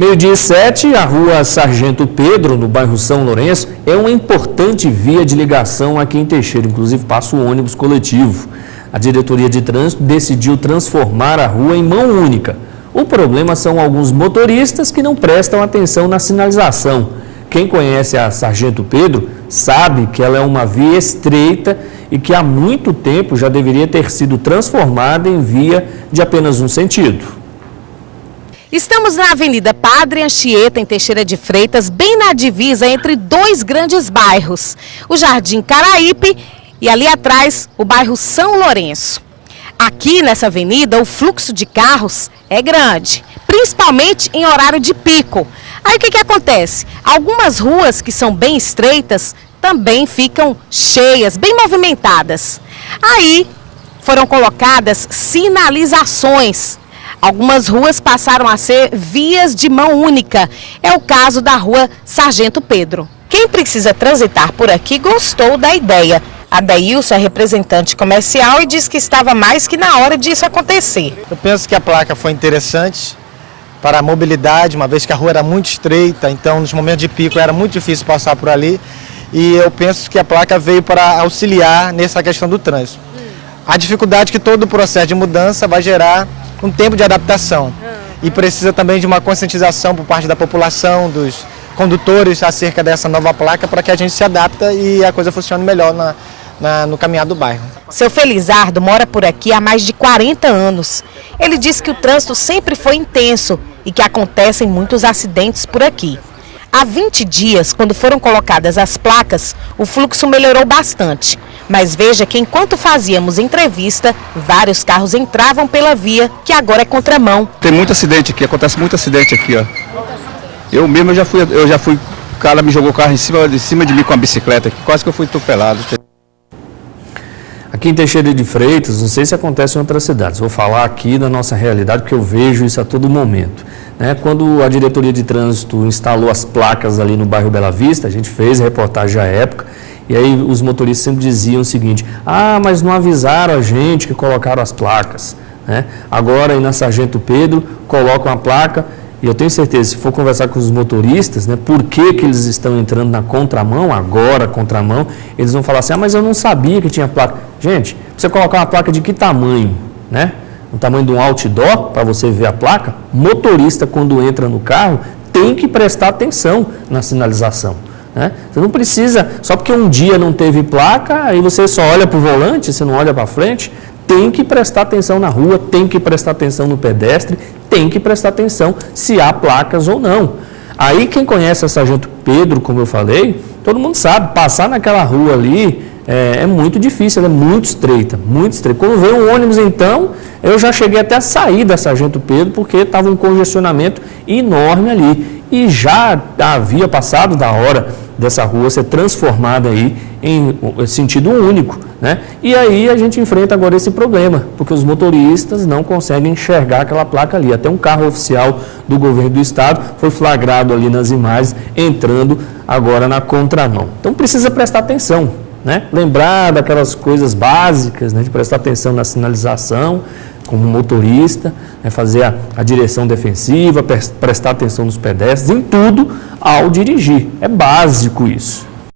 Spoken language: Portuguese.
Meio-dia e 7, a rua Sargento Pedro, no bairro São Lourenço, é uma importante via de ligação aqui em Teixeira, inclusive passa o ônibus coletivo. A diretoria de trânsito decidiu transformar a rua em mão única. O problema são alguns motoristas que não prestam atenção na sinalização. Quem conhece a Sargento Pedro sabe que ela é uma via estreita e que há muito tempo já deveria ter sido transformada em via de apenas um sentido. Estamos na Avenida Padre Anchieta, em Teixeira de Freitas, bem na divisa entre dois grandes bairros, o Jardim Caraípe e ali atrás o bairro São Lourenço. Aqui nessa avenida o fluxo de carros é grande, principalmente em horário de pico. Aí o que acontece? Algumas ruas que são bem estreitas também ficam cheias, bem movimentadas. Aí foram colocadas sinalizações. Algumas ruas passaram a ser vias de mão única. É o caso da rua Sargento Pedro. Quem precisa transitar por aqui gostou da ideia. Adailson é representante comercial e diz que estava mais que na hora disso acontecer. Eu penso que a placa foi interessante para a mobilidade, uma vez que a rua era muito estreita, então nos momentos de pico era muito difícil passar por ali. E eu penso que a placa veio para auxiliar nessa questão do trânsito. A dificuldade que todo o processo de mudança vai gerar um tempo de adaptação e precisa também de uma conscientização por parte da população, dos condutores acerca dessa nova placa para que a gente se adapte e a coisa funcione melhor no caminhar do bairro. Seu Felizardo mora por aqui há mais de 40 anos. Ele diz que o trânsito sempre foi intenso e que acontecem muitos acidentes por aqui. Há 20 dias, quando foram colocadas as placas, o fluxo melhorou bastante. Mas veja que enquanto fazíamos entrevista, vários carros entravam pela via, que agora é contramão. Tem muito acidente aqui, acontece muito acidente aqui, ó. Eu mesmo já fui, o cara me jogou o carro em cima de mim com a bicicleta aqui, quase que eu fui atropelado. Aqui em Teixeira de Freitas, não sei se acontece em outras cidades, vou falar aqui da nossa realidade, porque eu vejo isso a todo momento. Quando a diretoria de trânsito instalou as placas ali no bairro Bela Vista, a gente fez a reportagem à época, e aí os motoristas sempre diziam o seguinte: mas não avisaram a gente que colocaram as placas. Agora aí na Sargento Pedro colocam a placa, e eu tenho certeza, se for conversar com os motoristas, por que eles estão entrando na contramão, agora contramão, eles vão falar assim: mas eu não sabia que tinha placa. Gente, você colocar uma placa de que tamanho, o tamanho de um outdoor, para você ver a placa, motorista, quando entra no carro, tem que prestar atenção na sinalização. Você não precisa, só porque um dia não teve placa, aí você só olha para o volante, você não olha para frente. Tem que prestar atenção na rua, tem que prestar atenção no pedestre, tem que prestar atenção se há placas ou não. Aí quem conhece a Sargento Pedro, como eu falei, todo mundo sabe, passar naquela rua ali é muito difícil, ela é muito estreita, muito estreita. Quando veio um ônibus, então, eu já cheguei até a sair da Sargento Pedro, porque estava um congestionamento enorme ali. E já havia passado da hora dessa rua ser transformada aí em sentido único, E aí a gente enfrenta agora esse problema, porque os motoristas não conseguem enxergar aquela placa ali. Até um carro oficial do governo do estado foi flagrado ali nas imagens, entrando agora na contramão. Então precisa prestar atenção, Lembrar daquelas coisas básicas, de prestar atenção na sinalização, como motorista, fazer a direção defensiva, prestar atenção nos pedestres, em tudo ao dirigir. É básico isso.